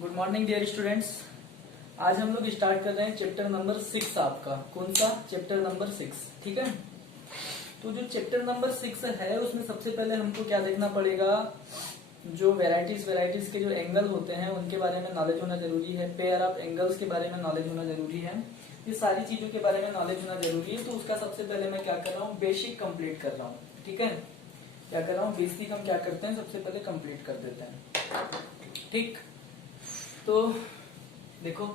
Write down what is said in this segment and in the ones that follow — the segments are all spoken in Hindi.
Good morning dear students. आज हम लोग स्टार्ट कर रहे हैं चैप्टर नंबर 6 आपका। कौन सा चैप्टर नंबर 6? ठीक है। तो जो चैप्टर नंबर 6 है उसमें सबसे पहले हमको क्या देखना पड़ेगा, जो वेराइटीज के जो एंगल होते हैं उनके बारे में नॉलेज होना जरूरी है। पेयर ऑफ एंगल्स के बारे में नॉलेज होना जरूरी है। ये सारी चीजों के बारे में नॉलेज होना जरूरी है। तो उसका सबसे पहले मैं क्या कर रहा हूँ, बेसिक कंप्लीट कर रहा हूँ। ठीक है, क्या कर रहा हूँ, बेसिक हम क्या करते हैं सबसे पहले कंप्लीट कर देते हैं। ठीक, तो देखो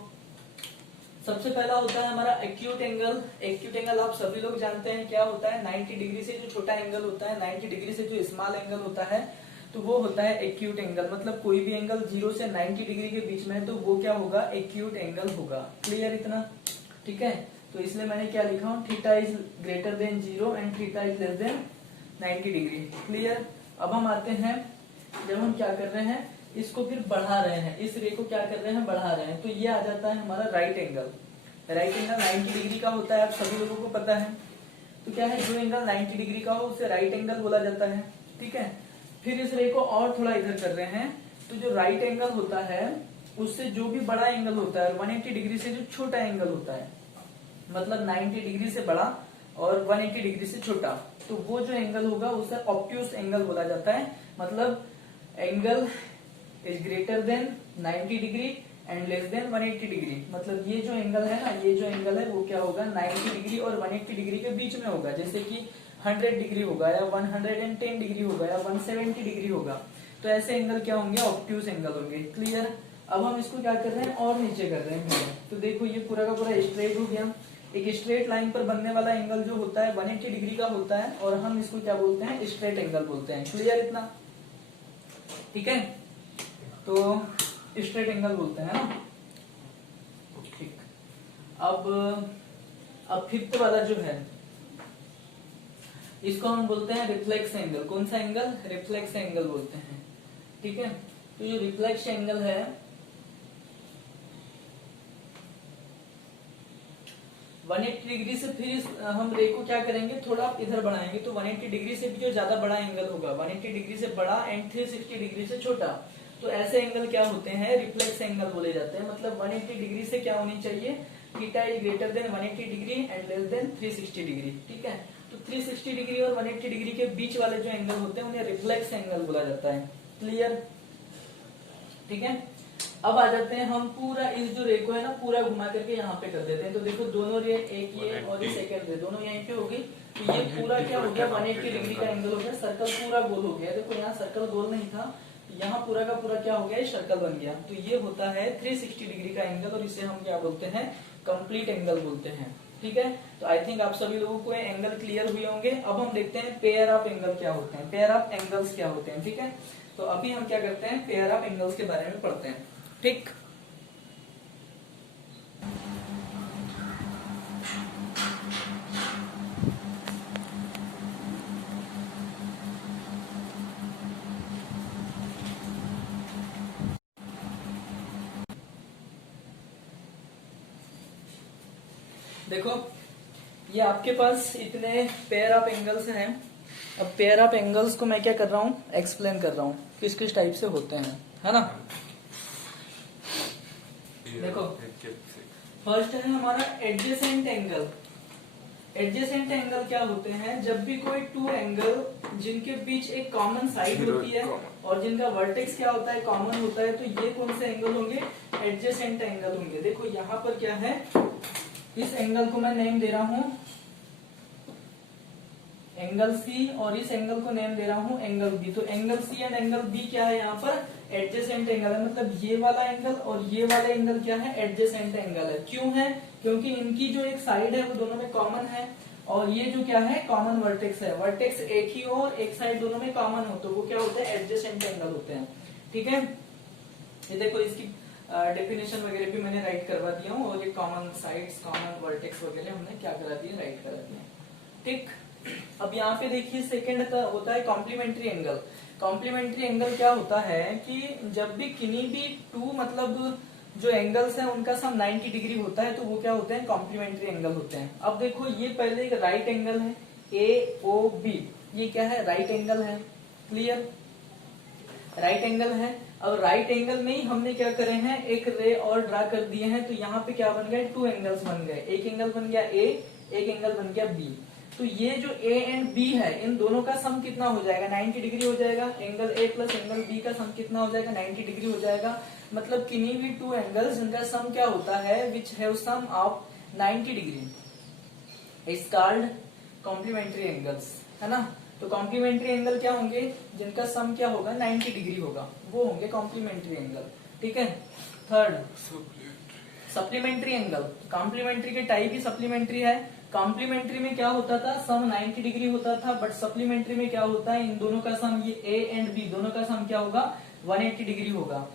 सबसे पहला होता है हमारा एक्यूट एंगल। एक्यूट एंगल आप सभी लोग जानते हैं क्या होता है। 90 डिग्री से जो छोटा एंगल होता है, 90 डिग्री से जो स्मॉल एंगल होता है, तो वो होता है एक्यूट एंगल। मतलब कोई भी एंगल 0 से 90 डिग्री के बीच में है तो वो क्या होगा, एक्यूट एंगल होगा। क्लियर इतना? ठीक है, तो इसलिए मैंने क्या लिखा हूँ, theta is greater than 0 and theta is less than 90 degree. Clear. अब हम आते हैं, जब हम क्या कर रहे हैं, इसको फिर बढ़ा रहे हैं, इस रे को क्या कर रहे हैं, बढ़ा रहे हैं, तो ये आ जाता है हमारा right angle. Right angle 90 degree का होता है, आप सभी लोगों को पता है। तो क्या है, जो एंगल 90 डिग्री का हो उसे राइट एंगल बोला जाता है। ठीक है, फिर इस रे को और थोड़ा इधर कर रहे हैं, तो जो राइट एंगल होता है उससे जो भी बड़ा एंगल होता है, 180 डिग्री से जो छोटा एंगल होता है, मतलब 90 डिग्री से बड़ा और 180 डिग्री से छोटा, तो वो जो एंगल होगा उसे ऑब्ट्यूस एंगल बोला जाता है। मतलब angle is greater than 90 degree and less than 180 degree. मतलब ये जो एंगल है ना, ये जो एंगल है वो क्या होगा, 90 डिग्री और 180 डिग्री के बीच में होगा। जैसे कि 100 डिग्री होगा या 110 डिग्री होगा या 170 डिग्री होगा, तो ऐसे एंगल क्या होंगे, ऑब्ट्यूस एंगल होंगे। क्लियर। अब हम इसको क्या कर रहे हैं, और नीचे कर रहे हैं। तो देखो ये पूरा का पूरा स्ट्रेट हो गया। एक स्ट्रेट लाइन पर बनने वाला एंगल जो होता है 180 डिग्री का होता है, और हम इसको क्या बोलते हैं, स्ट्रेट एंगल बोलते हैं। क्लियर इतना? ठीक है, तो स्ट्रेट एंगल बोलते हैं ना। ठीक, अब फिफ्थ वाला जो है इसको हम बोलते हैं रिफ्लेक्स एंगल। कौन सा एंगल, रिफ्लेक्स एंगल बोलते हैं। ठीक है, तो ये रिफ्लेक्स एंगल है 180 डिग्री से, फिर हम रे को क्या करेंगे, थोड़ा इधर बढ़ाएंगे, तो 180 डिग्री से भी जो ज्यादा बड़ा एंगल होगा, 180 डिग्री से बड़ा एंड 360 डिग्री से छोटा, तो ऐसे एंगल क्या होते हैं, रिफ्लेक्स एंगल बोले जाते हैं। मतलब 180 डिग्री से क्या होनी चाहिए, theta is greater than 180 degree and less than 360 degree. ठीक है, तो 360 डिग्री और 180 डिग्री के बीच वाले जो एंगल होते हैं उन्हें रिफ्लेक्स एंगल बोला जाता है। क्लियर? ठीक है, अब आ जाते हैं हम पूरा इस जो रे को है ना पूरा घुमा करके यहाँ पे कर देते हैं। तो देखो दोनों रे, एक ये और ये सेकंड रे, दोनों यहीं पे होगी। तो ये पूरा क्या हो गया, 180 डिग्री का एंगल हो गया। सर्कल पूरा गोल हो गया। देखो यहाँ सर्कल गोल नहीं था, यहाँ पूरा का पूरा क्या हो गया, सर्कल बन गया। तो ये होता है 360 डिग्री का एंगल, और इसे हम क्या बोलते हैं, कंप्लीट एंगल बोलते हैं। ठीक है, तो आई थिंक आप सभी लोगों को एंगल क्लियर हुए होंगे। अब हम देखते हैं पेयर ऑफ एंगल क्या होते हैं, पेयर ऑफ एंगल्स क्या होते हैं। ठीक है, तो अभी हम क्या करते हैं, पेयर ऑफ एंगल्स के बारे में पढ़ते हैं। ठीक, देखो ये आपके पास इतने पेयर ऑफ एंगल्स हैं। अब पेयर ऑफ एंगल्स को मैं क्या कर रहा हूँ, एक्सप्लेन कर रहा हूँ किस किस टाइप से होते हैं, है ना। देखो फर्स्ट है हमारा एडजेसेंट एंगल। एडजेसेंट एंगल क्या होते हैं, जब भी कोई टू एंगल जिनके बीच एक कॉमन साइड होती है और जिनका वर्टेक्स क्या होता है, कॉमन होता है, तो ये कौन से एंगल होंगे, एडजेसेंट एंगल होंगे। देखो यहाँ पर क्या है, इस एंगल को मैं नेम दे रहा हूं एंगल सी, और इस एंगल को नेम दे रहा हूं एंगल बी। तो angle C and angle B क्या है, यहाँ पर एडजेसेंट एंगल है। मतलब ये वाला एंगल और ये वाला एंगल क्या है, एडजेसेंट एंगल है। क्यों है, क्योंकि इनकी जो एक साइड है वो दोनों में कॉमन है, और ये जो क्या है, कॉमन वर्टेक्स है। वर्टेक्स एक ही हो और एक साइड दोनों में कॉमन हो, तो वो क्या होते हैं, एडजेसेंट एंगल होते हैं। ठीक है, ये देखो इसकी डेफिनेशन वगैरह भी मैंने राइट करवा दिया हूँ, और ये कॉमन साइड्स, कॉमन वर्टेक्स वगैरह हमने क्या करा दिया, राइट करा दिया। ठीक, अब यहाँ पे देखिए सेकंड का होता है कॉम्प्लीमेंट्री एंगल। कॉम्प्लीमेंट्री एंगल क्या होता है कि जब भी किन्हीं भी टू, मतलब जो एंगल्स हैं उनका सम 90 डिग्री होता है, तो वो क्या होते हैं, कॉम्प्लीमेंट्री एंगल होते हैं। अब देखो ये पहले एक राइट एंगल है, ए ओ बी, ये क्या है, राइट एंगल है। क्लियर। राइट एंगल है। अब राइट एंगल में ही हमने क्या करे हैं, एक रे और ड्रा कर दिए हैं, तो यहाँ पे क्या बन गए, 2 एंगल्स बन गए। एक एंगल बन गया ए, एक एंगल बन गया बी। तो ये जो ए एंड बी है, इन दोनों का सम कितना हो जाएगा, 90 डिग्री हो जाएगा। Angle A plus angle B का सम कितना हो जाएगा, 90 डिग्री हो जाएगा। मतलब किन्हीं भी 2 एंगल्स जिनका सम क्या होता है, which have sum of 90 degree is called complementary angles, है ना। तो कॉम्प्लीमेंट्री एंगल क्या होंगे, जिनका सम क्या होगा, 90 डिग्री होगा, वो होंगे कॉम्प्लीमेंट्री एंगल। ठीक है। Third, supplementary angle. कॉम्प्लीमेंट्री के टाइप ही सप्लीमेंट्री है। कॉम्प्लीमेंट्री में क्या होता था, सम 90 डिग्री होता था, बट सप्लीमेंट्री में क्या होता है, इन दोनों का सम, ये ए एंड बी दोनों का सम क्या होगा, 180 डिग्री होगा।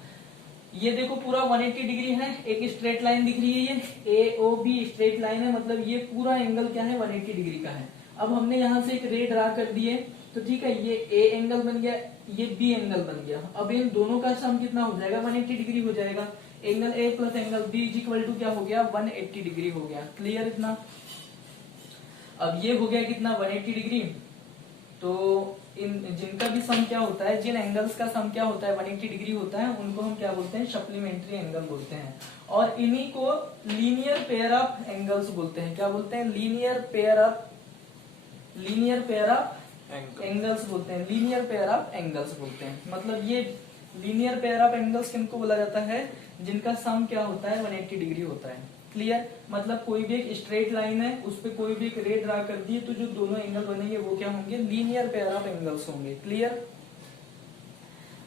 ये देखो पूरा 180 डिग्री है, एक स्ट्रेट लाइन दिख रही है, ये ए ओ बी स्ट्रेट लाइन है, मतलब ये पूरा एंगल क्या है, 180 डिग्री का है। अब हमने यहाँ से एक रे ड्रा कर दिए, तो ठीक है, ये ए एंगल बन गया, ये बी एंगल बन गया। अब इन दोनों का सम कितना हो जाएगा, 180 डिग्री हो जाएगा। Angle A plus angle B is equal to क्या हो गया, 180 डिग्री हो गया। क्लियर इतना। अब ये हो गया कितना, 180 डिग्री। तो इन जिनका भी सम क्या होता है, जिन एंगल्स का सम क्या होता है, 180 डिग्री होता है, उनको हम क्या बोलते हैं, सप्लीमेंट्री एंगल बोलते हैं। और इन्हीं को लीनियर पेयर ऑफ एंगल्स बोलते हैं। क्या बोलते हैं, लीनियर पेयर ऑफ एंगल्स बोलते हैं। लीनियर पेयर ऑफ एंगल्स बोलते हैं। मतलब ये लीनियर पेयर ऑफ एंगल्स किनको बोला जाता है, जिनका सम क्या होता है, 180 डिग्री होता है। क्लियर। मतलब कोई भी एक स्ट्रेट लाइन है, उस पर कोई भी एक रे ड्रा कर दिए, तो जो दोनों एंगल बनेंगे वो क्या होंगे, लीनियर पेयर ऑफ एंगल्स होंगे। क्लियर।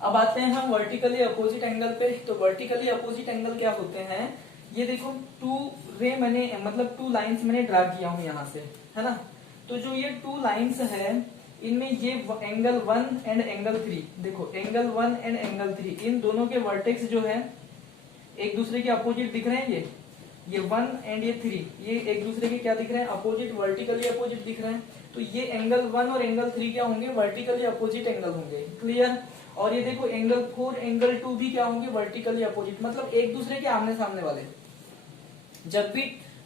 अब आते हैं हम वर्टिकली अपोजिट एंगल पे। तो वर्टिकली अपोजिट एंगल क्या होते हैं, ये देखो 2 रे मैंने, मतलब 2 लाइंस मैंने ड्रा किया हूं यहाँ से, है ना। तो जो ये 2 लाइंस है, इनमें ये एंगल 1 एंड एंगल 3, देखो एंगल 1 एंड एंगल 3, इन दोनों के वर्टेक्स जो है एक दूसरे के अपोजिट दिख रहे हैं। ये 1 एंड ये 3, ये एक दूसरे के क्या दिख रहे हैं, अपोजिट, वर्टिकली अपोजिट दिख रहे हैं। तो ये एंगल 1 और एंगल 3 क्या होंगे, वर्टिकली अपोजिट एंगल होंगे। क्लियर। और ये देखो एंगल 4 एंगल 2 भी क्या होंगे, वर्टिकली अपोजिट, मतलब एक दूसरे के आमने सामने वाले। जब भी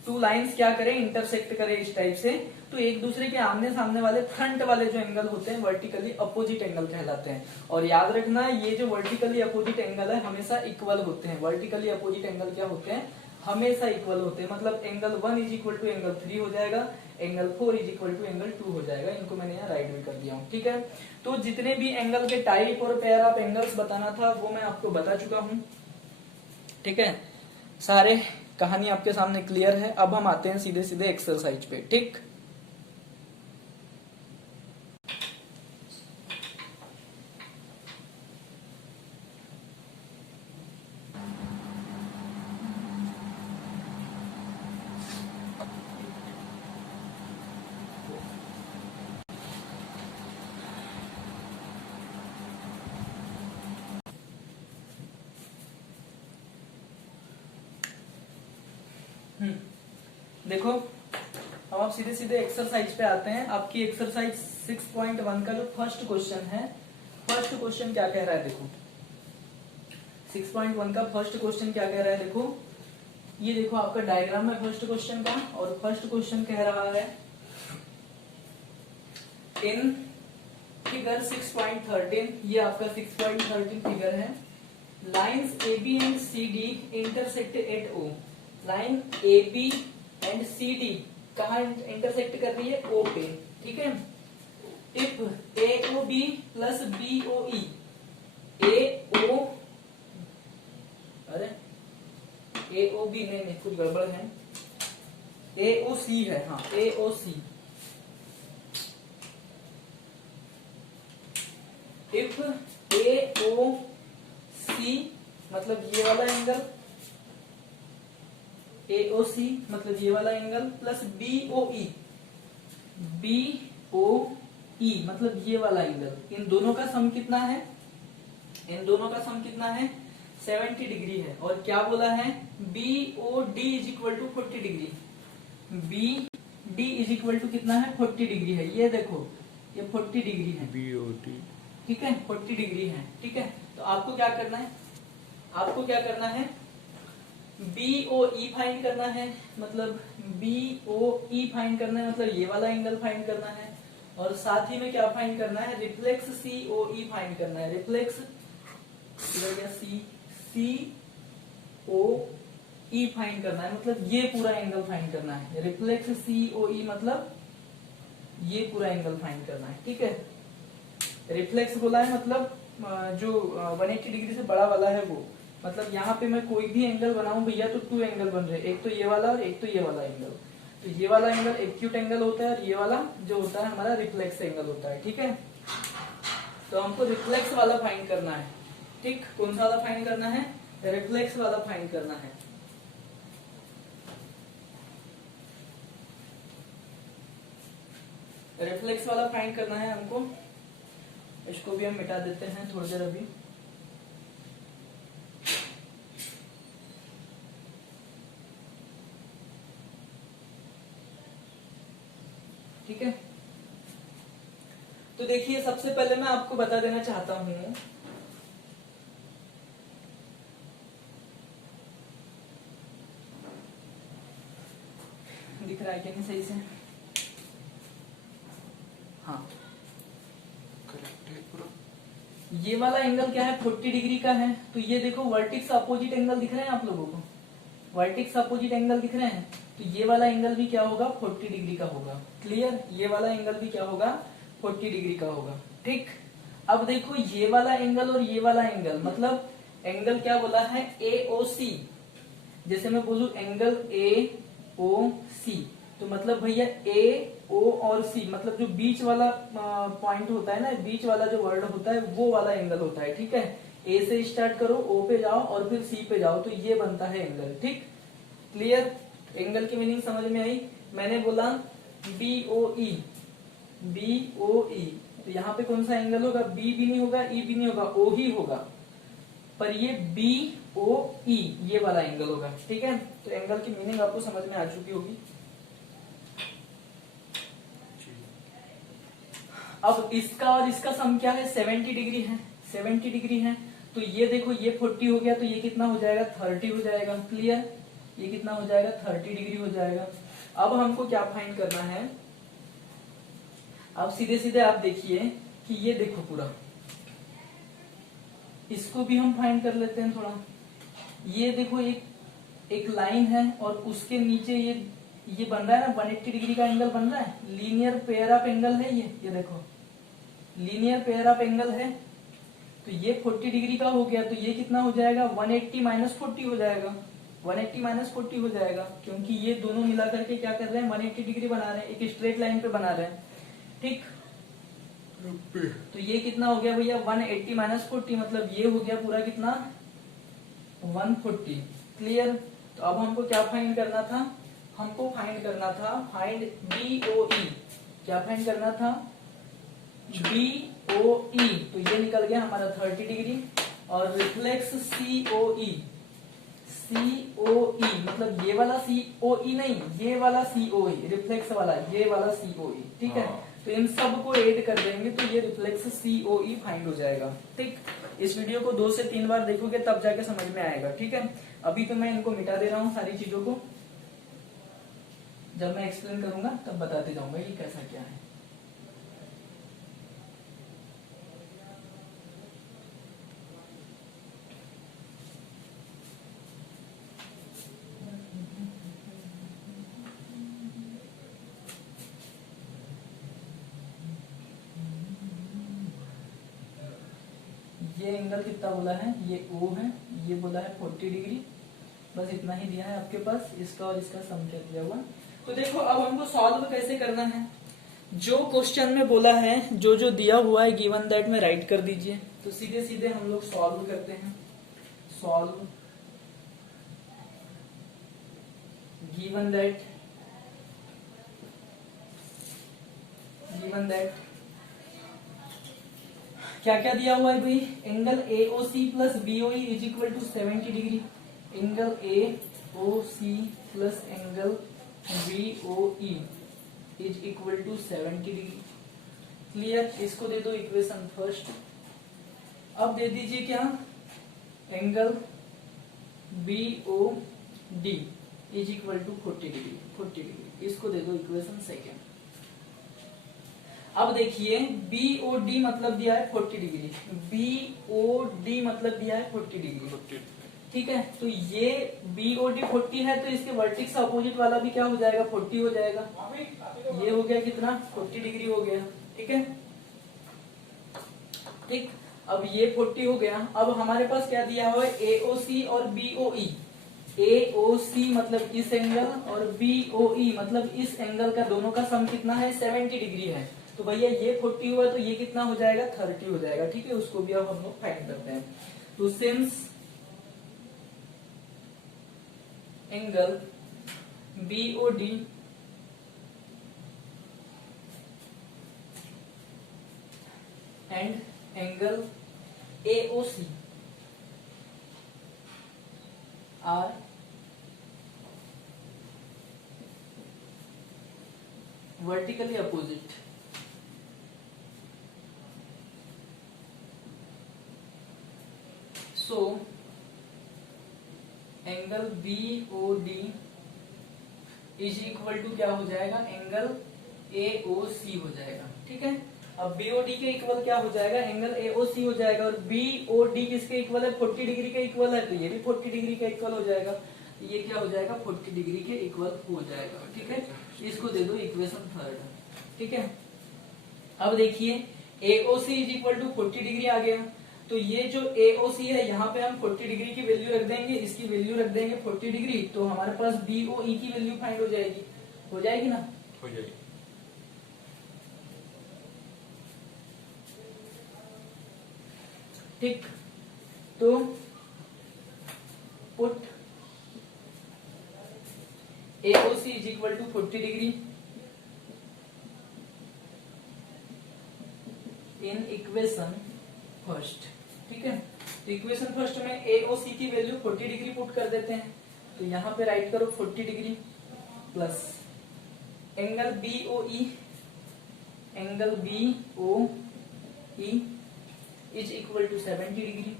2 लाइंस क्या करें, इंटरसेक्ट करें इस टाइप से, तो एक दूसरे के आमने सामने वाले फ्रंट वाले जो एंगल होते हैं, वर्टिकली अपोजिट एंगल कहलाते हैं। और याद रखना, ये जो वर्टिकली अपोजिट एंगल है, हमेशा इक्वल होते हैं। वर्टिकली अपोजिट एंगल क्या होते हैं, हमेशा इक्वल होते हैं। मतलब angle 1 is equal to angle 3 हो जाएगा, angle 4 is equal to angle 2 हो जाएगा। इनको मैंने यहाँ राइट भी कर दिया हूँ। ठीक है। तो जितने भी एंगल के टाइप और पेयर ऑफ एंगल्स बताना था, वो मैं आपको बता चुका हूँ। ठीक है, सारे कहानी आपके सामने क्लियर है। अब हम आते हैं सीधे सीधे एक्सरसाइज पे। ठीक। देखो, अब आप सीधे सीधे एक्सरसाइज पे आते हैं। आपकी एक्सरसाइज 6.1 का जो फर्स्ट क्वेश्चन है, फर्स्ट क्वेश्चन क्या कह रहा है, देखो 6.1 का फर्स्ट क्वेश्चन क्या कह रहा है, देखो ये देखो आपका डायग्राम है फर्स्ट क्वेश्चन का। और फर्स्ट क्वेश्चन कह रहा है, इन फिगर 6.13, ये आपका 6.13 फिगर है, lines A B and C D intersect at O. Line A B and C D कहा इंटरसेक्ट कर रही है, ओ पे। ठीक है। If A O B plus B O E, A O, अरे ए ओ बी नहीं, कुछ गड़बड़ है, ए ओ सी है, हाँ ए ओ सी। इफ ए ओ सी मतलब ये वाला एंगल, AOC मतलब ये वाला एंगल, प्लस BOE, BOE मतलब ये वाला एंगल, इन दोनों का सम कितना है, इन दोनों का सम कितना है, 70 डिग्री है। और क्या बोला है, BOD is equal to 40 degree. BD is equal to कितना है, 40 डिग्री है। ये देखो ये 40 डिग्री है, BOD। ठीक है, 40 डिग्री है। ठीक है। तो आपको क्या करना है, आपको क्या करना है, BOE फाइंड करना है, मतलब BOE फाइंड करना है, मतलब ये वाला एंगल फाइंड करना है। और साथ ही में क्या फाइंड करना है, रिफ्लेक्स COE फाइंड करना है। रिफ्लेक्स इधर क्या सी, सी ओ ई फाइंड करना है, मतलब ये पूरा एंगल फाइंड करना है। रिफ्लेक्स सी ओ ई मतलब ये पूरा एंगल फाइंड करना है, ठीक है। रिफ्लेक्स बोला है मतलब जो 180 डिग्री से बड़ा वाला है वो, मतलब यहाँ पे मैं कोई भी एंगल बनाऊं भैया तो 2 एंगल बन रहे हैं, एक तो ये वाला और एक तो ये वाला एंगल। तो ये वाला एंगल एक्यूट एंगल होता है और ये वाला जो होता है हमारा रिफ्लेक्स एंगल होता है, ठीक है। तो हमको रिफ्लेक्स वाला फाइंड करना है, ठीक। कौन सा वाला फाइंड करना है? रिफ्लेक्स वाला फाइंड करना है। रिफ्लेक्स वाला फाइंड करना है हमको। इसको भी हम मिटा देते हैं थोड़ी देर अभी। ठीक है, तो देखिए सबसे पहले मैं आपको बता देना चाहता हूं, दिख रहा है कि नहीं सही से? हाँ, ये वाला एंगल क्या है? 40 डिग्री का है। तो ये देखो वर्टिक्स अपोजिट एंगल दिख रहे हैं आप लोगों को, वर्टिक्स अपोजिट एंगल दिख रहे हैं। तो ये वाला एंगल भी क्या होगा? 40 डिग्री का होगा। क्लियर? ये वाला एंगल भी क्या होगा? 40 डिग्री का होगा, ठीक। अब देखो ये वाला एंगल और ये वाला एंगल, मतलब एंगल क्या बोला है? AOC। जैसे मैं बोलूं एंगल AOC, तो मतलब भैया AO और C, मतलब जो बीच वाला पॉइंट होता है ना, बीच वाला जो वर्ड होता है वो वाला एंगल होता है, ठीक है। A से स्टार्ट करो, O पे जाओ और फिर C पे जाओ, तो ये बनता है एंगल, ठीक। क्लियर? एंगल की मीनिंग समझ में आई? मैंने बोला BOE, BOE, तो यहाँ पे कौन सा एंगल होगा? B भी नहीं होगा, E भी नहीं होगा, O ही होगा, पर ये BOE ये वाला एंगल होगा, ठीक है। तो एंगल की मीनिंग आपको समझ में आ चुकी होगी। अब इसका और इसका सम क्या है? 70 डिग्री है, 70 डिग्री है। तो ये देखो ये 40 हो गया, तो ये कितना हो जाएगा? 30 हो जाएगा। क्लियर? ये कितना हो जाएगा? 30 डिग्री हो जाएगा। अब हमको क्या फाइंड करना है? अब सीधे सीधे आप देखिए कि ये देखो पूरा, इसको भी हम फाइंड कर लेते हैं थोड़ा। ये देखो एक लाइन है और उसके नीचे ये बन रहा है ना, 180 डिग्री का एंगल बन रहा है। लीनियर पेयर ऑफ एंगल है ये देखो, लीनियर पेयर ऑफ एंगल है। तो ये 40 डिग्री का हो गया, तो ये कितना हो जाएगा? 180 माइनस 40 हो जाएगा, 180 माइनस 40 हो जाएगा, क्योंकि ये दोनों मिला करके क्या कर रहे हैं? 180 डिग्री बना रहे हैं, एक स्ट्रेट लाइन पे बना रहे हैं, ठीक। तो ये कितना हो गया भैया? 180 माइनस 40, मतलब ये हो गया पूरा कितना? 140। क्लियर? तो अब हमको क्या फाइंड करना था? हमको फाइंड करना था, फाइंड BOE। क्या फाइंड करना था? BOE। तो ये निकल गया हमारा 30 डिग्री। और रिफ्लेक्स COE, COE मतलब ये वाला COE नहीं, ये वाला COE, रिफ्लेक्स वाला ये वाला COE, ठीक है। तो इन सब को ऐड कर देंगे तो ये रिफ्लेक्स COE फाइंड हो जाएगा, ठीक। इस वीडियो को 2 से 3 बार देखोगे तब जाके समझ में आएगा, ठीक है। अभी तो मैं इनको मिटा दे रहा हूँ सारी चीजों को, जब मैं एक्सप्लेन करूंगा तब बताते जाऊंगा कि कैसा क्या है। ये एंगल कितना बोला है? ये O है, ये बोला है 40 डिग्री। बस इतना ही दिया है आपके पास, इसका और इसका सम क्या दिया हुआ। तो देखो अब हमको सॉल्व कैसे करना है। जो क्वेश्चन में बोला है, जो जो दिया हुआ है गिवन दैट में राइट कर दीजिए। तो सीधे सीधे हम लोग सॉल्व करते हैं। Solve given that, given that क्या क्या दिया हुआ है भाई? Angle AOC plus BOE is equal to 70 degree. Angle AOC plus angle BOE is equal to 70 degree. Clear? इसको दे दो इक्वेशन फर्स्ट। अब दे दीजिए क्या? Angle BOD is equal to 40 degree, 40 degree. इसको दे दो इक्वेशन सेकेंड। अब देखिए BOD मतलब दिया है 40 डिग्री, BOD मतलब दिया है 40 डिग्री, ठीक है। तो ये BOD 40 है तो इसके वर्टेक्स अपोजिट वाला भी क्या हो जाएगा, 40 हो जाएगा। ये हो गया कितना, 40 डिग्री हो गया, ठीक है। ठीक, अब ये 40 हो गया। अब हमारे पास क्या दिया हुआ है, AOC और BOE। AOC मतलब इस एंगल और BOE मतलब इस एंगल का दोनों का सम कितना है, 70 डिग्री है। तो भैया ये 40 हुआ तो ये कितना हो जाएगा, 30 हो जाएगा, ठीक है। उसको भी अब हम लोग फाइंड करते हैं। तो since angle BOD and angle AOC are vertically opposite, so angle BOD is equal to क्या हो जाएगा, एंगल AOC हो जाएगा, ठीक है। अब BOD के इक्वल क्या हो जाएगा, एंगल AOC हो जाएगा। और BOD किसके इक्वल है, 40 डिग्री के इक्वल है, तो ये भी 40 डिग्री के इक्वल हो जाएगा। ये क्या हो जाएगा, 40 डिग्री के इक्वल हो जाएगा, ठीक है। इसको दे दो इक्वेशन थर्ड, ठीक है। अब देखिए AOC is equal to 40 degree आ गया। तो ये जो AOC है यहाँ पे हम 40 डिग्री की वैल्यू रख देंगे, इसकी वैल्यू रख देंगे 40 डिग्री, तो हमारे पास BOE की वैल्यू फाइंड हो जाएगी, हो जाएगी ना, हो जाएगी। ठीक। तो put AOC is equal to 40 degree in equation first, ठीक है। तो इक्वेशन फर्स्ट में AOC की वैल्यू 40 डिग्री पुट कर देते हैं। तो यहाँ पे राइट करो 40 degree plus angle BOE, angle BOE is equal to 70 degree.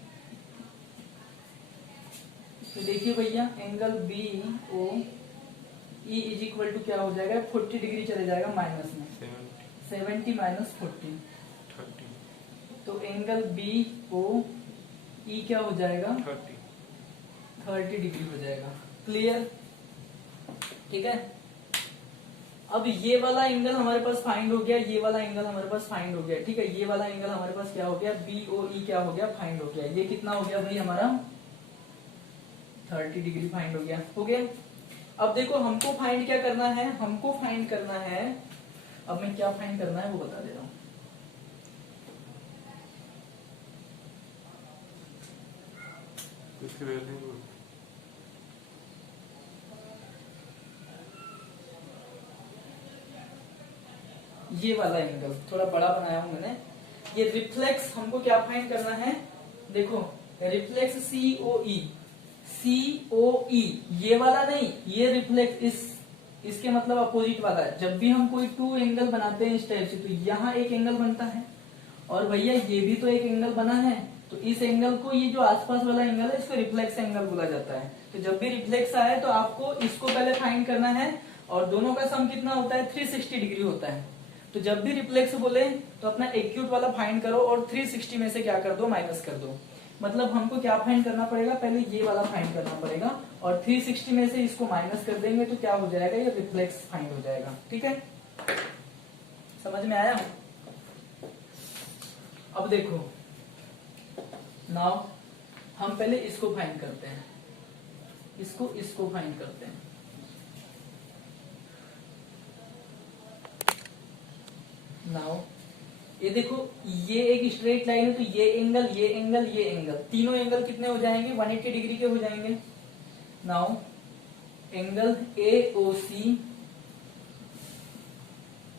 तो देखिए भैया angle BOE is equal to क्या हो जाएगा, 40 डिग्री चले जाएगा माइनस में, 70 माइनस 40, तो एंगल BOE क्या हो जाएगा, 30 डिग्री हो जाएगा। क्लियर, ठीक है। अब ये वाला एंगल हमारे पास फाइंड हो गया, ये वाला एंगल हमारे पास फाइंड हो गया, ठीक है। ये वाला एंगल हमारे पास क्या हो गया, BOE क्या हो गया, फाइंड हो गया। ये कितना हो गया भाई हमारा, 30 डिग्री फाइंड हो गया, हो गया। अब देखो हमको फाइंड क्या करना है, हमको फाइंड करना है, अब मैं क्या फाइंड करना है वो बता दे रहा हूं। ये वाला एंगल थोड़ा बड़ा बनाया हूं मैंने। ये रिफ्लेक्स हमको क्या फाइंड करना है, देखो रिफ्लेक्स COE, COE ये वाला नहीं, ये रिफ्लेक्स इसके मतलब अपोजिट वाला है। जब भी हम कोई टू एंगल बनाते हैं इस टाइप से, तो यहाँ एक एंगल बनता है और भैया ये भी तो एक एंगल बना है। तो इस एंगल को, ये जो आसपास वाला एंगल है, इसको रिफ्लेक्स एंगल बोला जाता है। तो जब भी रिफ्लेक्स आए तो आपको इसको पहले फाइंड करना है, और दोनों का सम कितना होता है, 360 डिग्री होता है। तो जब भी रिफ्लेक्स बोले तो अपना एक्यूट वाला फाइंड करो और 360 में से क्या कर दो, माइनस कर दो। मतलब हमको क्या फाइंड करना पड़ेगा, पहले ये वाला फाइंड करना पड़ेगा और 360 में से इसको माइनस कर देंगे तो क्या हो जाएगा, ये रिफ्लेक्स फाइंड हो जाएगा, ठीक है। समझ में आया। अब देखो नाउ हम पहले इसको फाइंड करते हैं, इसको फाइंड करते हैं। नाउ ये देखो ये एक स्ट्रेट लाइन है, तो ये एंगल, ये एंगल, ये एंगल, तीनों एंगल कितने हो जाएंगे, 180 डिग्री के हो जाएंगे। Now angle AOC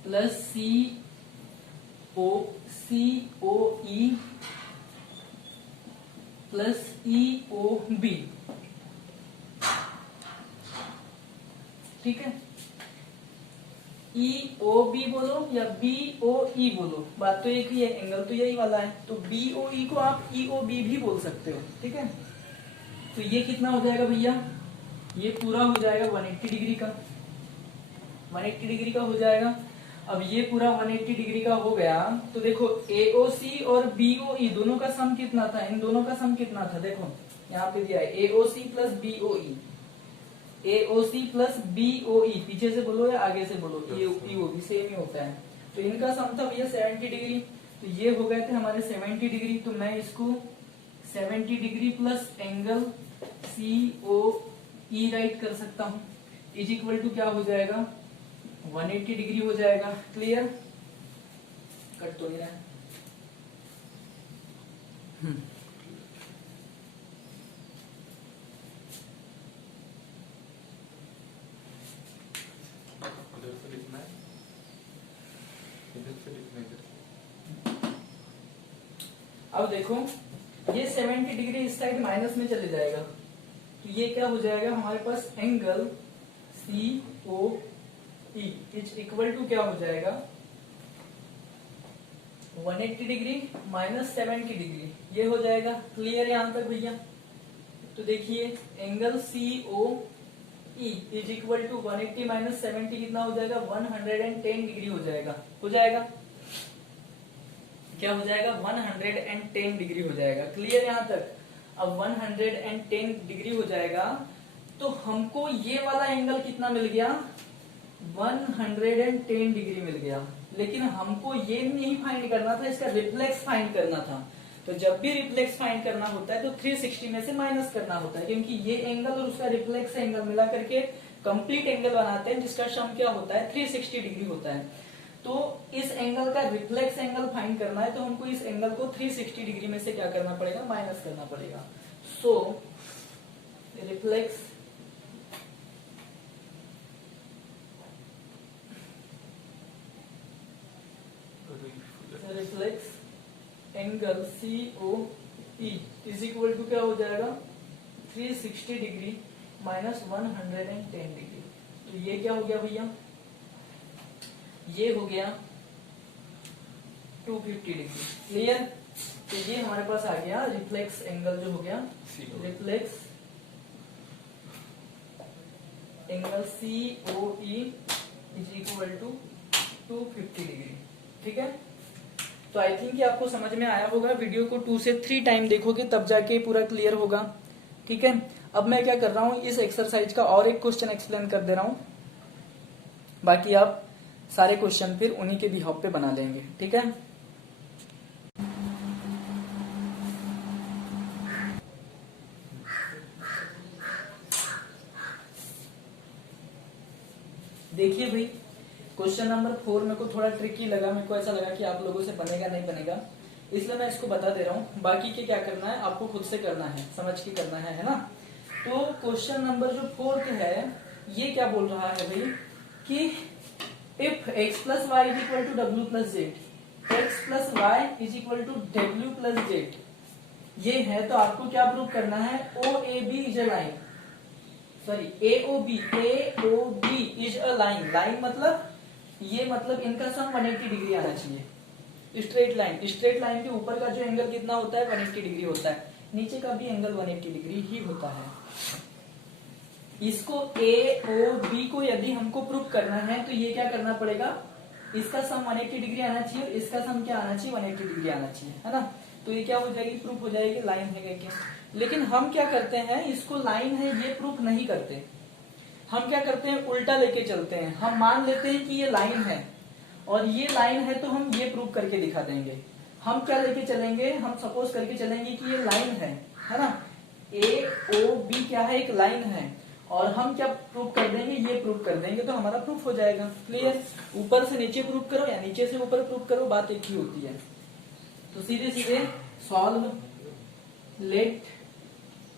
plus COE plus EOB, ठीक है। EOB बोलो या BOE बोलो, बात तो एक ही है, एंगल तो यही वाला है। तो BOE को आप EOB भी बोल सकते हो, ठीक है। तो ये कितना हो जाएगा भैया, ये पूरा हो जाएगा 180 डिग्री का, 180 डिग्री का हो जाएगा। अब ये पूरा 180 डिग्री का हो गया, तो देखो AOC और BOE दोनों का सम कितना था, इन दोनों का सम कितना था, देखो यहाँ पे दिया है AOC plus BOE, AOC plus BOE, पीछे से बोलो या आगे से बोलो, EOB सेम ही होता है। तो इनका सम था भैया 70 डिग्री, तो ये हो गए थे हमारे 70 डिग्री, तो मैं इसको 70 degree plus angle COE right कर सकता हूँ, इज इक्वल टू क्या हो जाएगा 180 डिग्री हो जाएगा। क्लियर, कट तो नहीं रहा है। इधर से लिखना है, इधर से लिखना है। अब देखो ये 70 डिग्री इस साइड माइनस में चले जाएगा, तो ये क्या हो जाएगा हमारे पास angle COE is equal to क्या हो जाएगा 180 डिग्री माइनस 70 डिग्री, ये हो जाएगा। क्लियर यहां तक भैया? तो देखिए angle COE is equal to 180 minus 70 कितना हो जाएगा 110 डिग्री हो जाएगा, हो जाएगा क्या हो जाएगा 110 डिग्री हो जाएगा। क्लियर यहां तक? अब 110 डिग्री हो जाएगा, तो हमको ये वाला एंगल कितना मिल गया 110 डिग्री मिल गया, लेकिन हमको ये नहीं फाइंड करना था, इसका रिफ्लेक्स फाइंड करना था। तो जब भी रिफ्लेक्स फाइंड करना होता है तो 360 में से माइनस करना होता है, क्योंकि ये एंगल और उसका रिफ्लेक्स एंगल मिला करके कंप्लीट एंगल बनाते हैं, जिसका सम क्या होता है 360 डिग्री होता है। तो इस एंगल का रिफ्लेक्स एंगल फाइंड करना है, तो हमको इस एंगल को 360 डिग्री में से क्या करना पड़ेगा माइनस करना पड़ेगा। So reflex angle COE is equal to क्या हो जाएगा 360 डिग्री माइनस 110 डिग्री। तो ये क्या हो गया भैया, ये हो गया 250 डिग्री। क्लियर? तो ये हमारे पास आ गया रिफ्लेक्स एंगल जो हो गया reflex angle COE is equal to 250 degree. ठीक है, तो आई थिंक ये आपको समझ में आया होगा। वीडियो को 2 से 3 टाइम देखोगे तब जाके पूरा क्लियर होगा। ठीक है, अब मैं क्या कर रहा हूं इस एक्सरसाइज का और एक क्वेश्चन एक्सप्लेन कर दे रहा हूं, बाकी आप सारे क्वेश्चन फिर उन्हीं के बिहाफ पे बना लेंगे। ठीक है, देखिए भाई क्वेश्चन नंबर 4 मेरे को थोड़ा ट्रिकी लगा, मेरे को ऐसा लगा कि आप लोगों से बनेगा नहीं बनेगा, इसलिए मैं इसको बता दे रहा हूँ। बाकी के क्या करना है आपको खुद से करना है, समझ के करना है ना। तो क्वेश्चन नंबर जो 4 है ये क्या बोल रहा है भाई कि if x plus Y is equal to W plus Z, X plus Y is equal to W plus Z, ये है। तो आपको क्या प्रूव करना है OAB is a line, sorry AOB is a line, line मतलब ये मतलब इनका सम 180 डिग्री आना चाहिए। स्ट्रेट लाइन के ऊपर का जो एंगल कितना होता है 180 डिग्री होता है, नीचे का भी एंगल 180 डिग्री ही होता है। इसको AOB को यदि हमको प्रूफ करना है तो ये क्या करना पड़ेगा, इसका सम 180 डिग्री आना चाहिए और इसका सम क्या आना चाहिए 180 डिग्री आना चाहिए, है ना। तो ये क्या हो जाएगी प्रूफ हो जाएगी लाइन है क्या। लेकिन हम क्या करते हैं इसको लाइन है ये प्रूफ नहीं करते, हम क्या करते हैं उल्टा लेके चलते हैं। हम मान लेते हैं कि ये लाइन है और ये लाइन है तो हम ये प्रूफ करके दिखा देंगे। हम क्या लेके चलेंगे, हम सपोज करके चलेंगे कि ये लाइन है ना, AOB क्या है एक लाइन है और हम क्या प्रूफ कर देंगे ये प्रूफ कर देंगे, तो हमारा प्रूफ हो जाएगा। क्लियर? ऊपर से नीचे प्रूफ करो या नीचे से ऊपर प्रूफ करो, बात एक ही होती है। तो सीधे सीधे solve let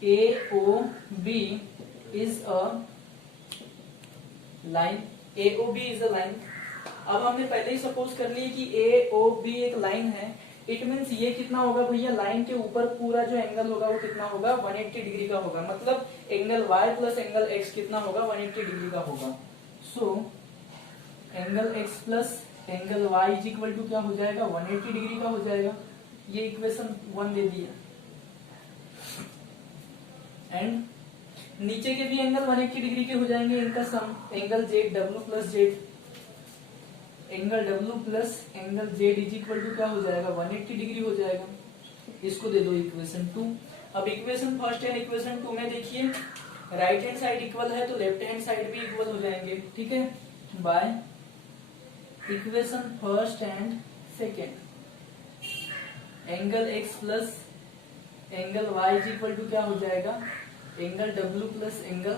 AOB is a line, AOB is a line. अब हमने पहले ही सपोज कर लिया कि AOB एक लाइन है, इट मीन्स ये कितना होगा भैया, लाइन के ऊपर पूरा जो एंगल होगा वो कितना होगा 180 डिग्री का होगा, मतलब angle Y plus angle X कितना होगा 180 डिग्री का होगा। So angle X plus angle Y is equal to क्या हो जाएगा 180 डिग्री का हो जाएगा। ये इक्वेशन 1 दे दिया एंड नीचे के भी एंगल 180 डिग्री के हो जाएंगे, इनका sum angle Z W plus Z angle डब्ल्यू plus angle z is equal to क्या हो जाएगा 180 डिग्री हो जाएगा। इसको दे दो इक्वेशन 2। अब इक्वेशन फर्स्ट एंड इक्वेशन 2 में देखिए राइट हैंड साइड इक्वल है तो लेफ्ट हैंड साइड भी इक्वल हो जाएंगे, ठीक है। By equation first and second angle x plus angle y is equal to क्या हो जाएगा angle w plus angle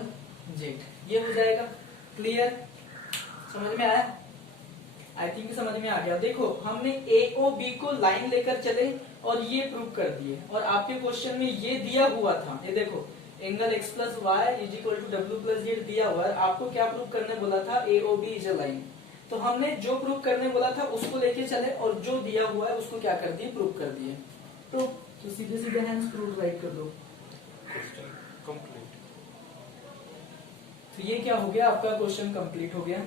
z, ये हो जाएगा। क्लियर, समझ में आया? आई थिंक समझ में आ गया। देखो हमने ए ओ बी को लाइन लेकर चले और ये प्रूव कर दिए, और आपके क्वेश्चन में ये दिया हुआ था, ये देखो angle x plus Y is equal to W plus z दिया हुआ है। आपको क्या प्रूव करने बोला था? A O B is a line. तो हमने जो प्रूव करने बोला था उसको लेके चले और जो दिया हुआ है उसको क्या कर दिए? प्रूव कर दिए। तो सीधे सीधे हैंड्स प्रूव राइट कर दो। Question complete. तो ये क्या हो गया? आपका क्वेश्चन कंप्लीट हो गया,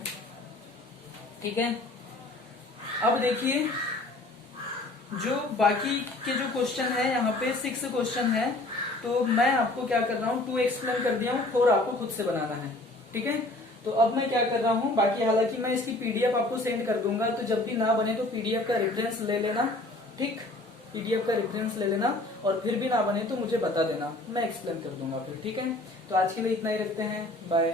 ठीक है। अब देखिए जो बाकी के जो क्वेश्चन है, यहाँ पे 6 क्वेश्चन है, तो मैं आपको क्या कर रहा हूँ 2 एक्सप्लेन कर दिया हूँ, 4 आपको खुद से बनाना है, ठीक है। तो अब मैं क्या कर रहा हूँ, बाकी हालांकि मैं इसकी पीडीएफ आपको सेंड कर दूंगा, तो जब भी ना बने तो पीडीएफ का रेफरेंस ले लेना, ठीक। पीडीएफ का रेफरेंस ले लेना, और फिर भी ना बने तो मुझे बता देना, मैं एक्सप्लेन कर दूंगा फिर, ठीक है। तो आज के लिए इतना ही रखते हैं, बाय।